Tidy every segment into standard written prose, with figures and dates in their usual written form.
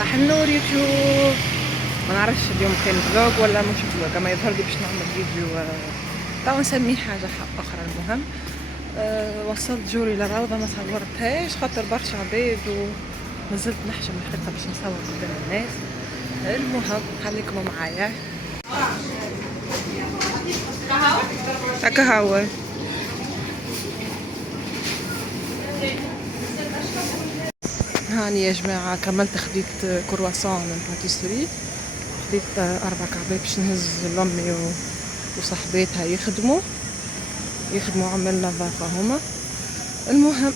صباح النور يوتيوب. ما نعرفش اليوم كان فلوج ولا مش فلوج، اما يظهر لي باش نعمل فيديو تو نسميه حاجه اخرى. المهم وصلت جوري للروضه، ما صورتهاش خاطر برشا عباد ومازلت نحشم الحقيقه باش نصور قدام الناس. المهم خليكم معايا. هكا هو هاني يا جماعة، كملت خديت كرواسون من باتيسري، خديت 4 كعبات باش نهز لأمي وصاحباتها يخدموا عمل نظافة هما. المهم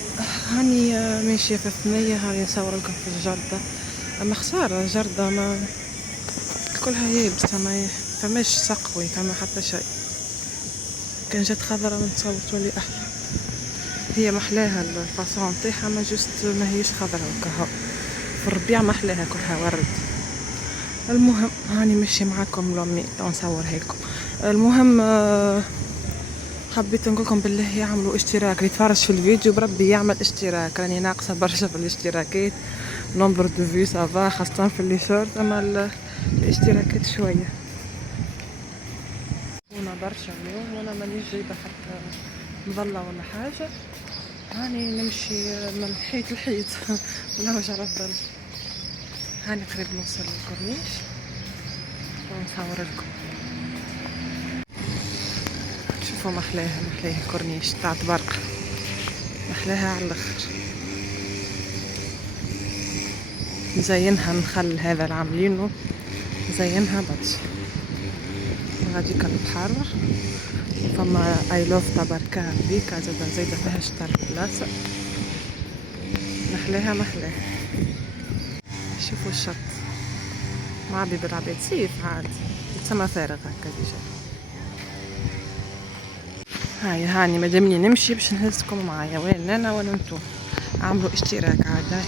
هاني ماشية في الثنية، هاني نصور لكم في الجردة. اما خسارة الجردة ما كلها يابسة، ما فماش سقوي، فما حتى شيء. كان جات خضرة نتصور تولي احلى. هي محلاها الفاصون تاعها، ما جست ما هيش خضرة وكهو. في الربيع محلاها كلها ورد. المهم هاني ماشي معاكم لامي تو نصورها لكم. المهم حبيت نقولكم بالله يعملوا اشتراك، اللي يتفرج في الفيديو بربي يعمل اشتراك، راني ناقصه برشا في الاشتراكات. نمبر دو فيو سافا خاصة في اللي شورت، اما الاشتراكات شويه هنا برشا اليوم، وانا مانيش جايبه حتى مظله ولا حاجه. هاني نمشي من حيط لحيط نهوش على الظل. هاني قريب نوصل للكورنيش ونصور لكم. شوفوا محلاها الكورنيش تاع طبرق، محلاها على الاخر. مزينها نخل هذا اللي عاملينه، مزينها برشا. غاديك البحر، فما اي لوف طبركان بيكا زايدة فيها شطر بلاصة. محلاها. شوفوا الشط معبي بالعباد، سيف عادي يتسمى فارغ هكا ديجا. هاي هاني مادامني نمشي باش نهزكم معايا، وين انا وين انتو. عملوا اشتراك عاد،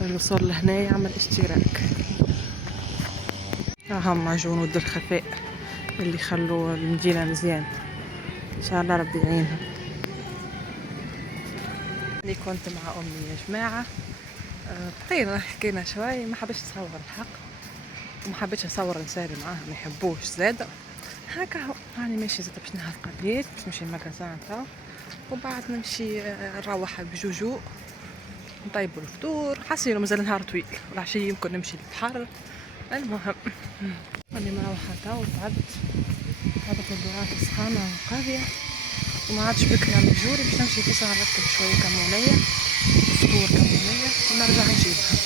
الوصول لهنا يعمل اشتراك. هم جنود الخفاء اللي يخلوا المدينة مزيان، ان شاء الله ربي يعينهم. اني كنت مع امي يا جماعة، بقينا حكينا شوي، ما حبيتش تصور الحق وما حبيتش اصور نسالي معاها، ما يحبوش زاده هكا. هاني ماشي زاده باش نهز قضيات، باش نمشي المكازان تاع، وبعد نمشي نروح بجوجو نطيبوا الفطور. حاسين مازال نهار طويل، والعشية يمكن نمشي للبحر. المهم راني مروحه تاو، تعبت الدورات سخانه وقاضيه، وما عادش بك نعمل جوري باش نمشي في ساعه نركب شويه كمونيه، فطور كمونيه ونرجع نجيبها.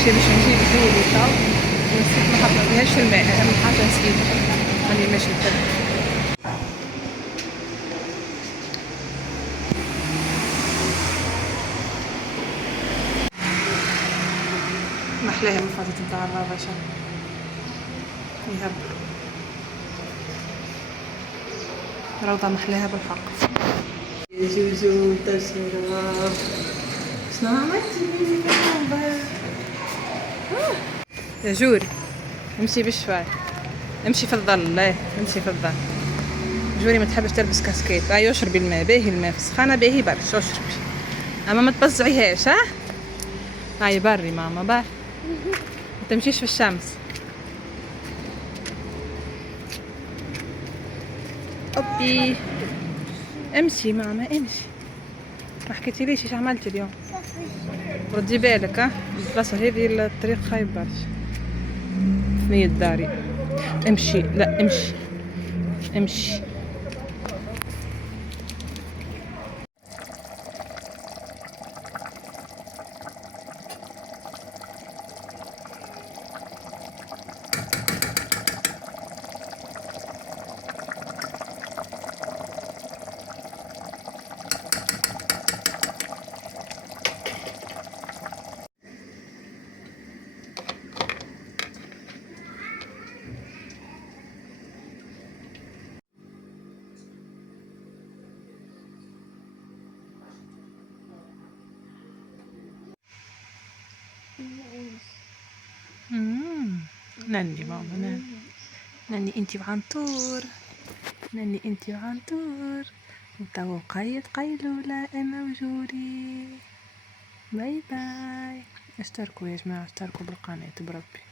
باش نجيب جولي تو، ونسيت ما حطيتهاش في الماء، اهم حاجه نسيتها. راني ماشي نتبع. محلاها مفاتت نتاع الرابع شا يهبل، روضة محلاها بالحق. يا جوجو تشرب، شنو عملتي؟ يا جوري امشي بشوي، امشي في الظل، لا امشي في الظل. جوري ما تحبش تلبس كاسكيت. ايوه اشربي الماء، باهي الماء في السخانه باهي برشا، اشربي اما ما تبزعيهاش. ها هاي بري ماما، بري ما تمشيش في الشمس. حبي امشي ماما امشي. ما حكيتيليش ايش عملتي اليوم؟ ردي بالك ها البلاصة هذه الطريق خايب برشا. ثنية داري. امشي لا امشي امشي. نني ماما نني. نني انتي وعنتور. نني انتي وعنتور. وتوا قيد قيلولة موجودين. باي باي. اشتركوا يا جماعة اشتركوا بالقناة بربي.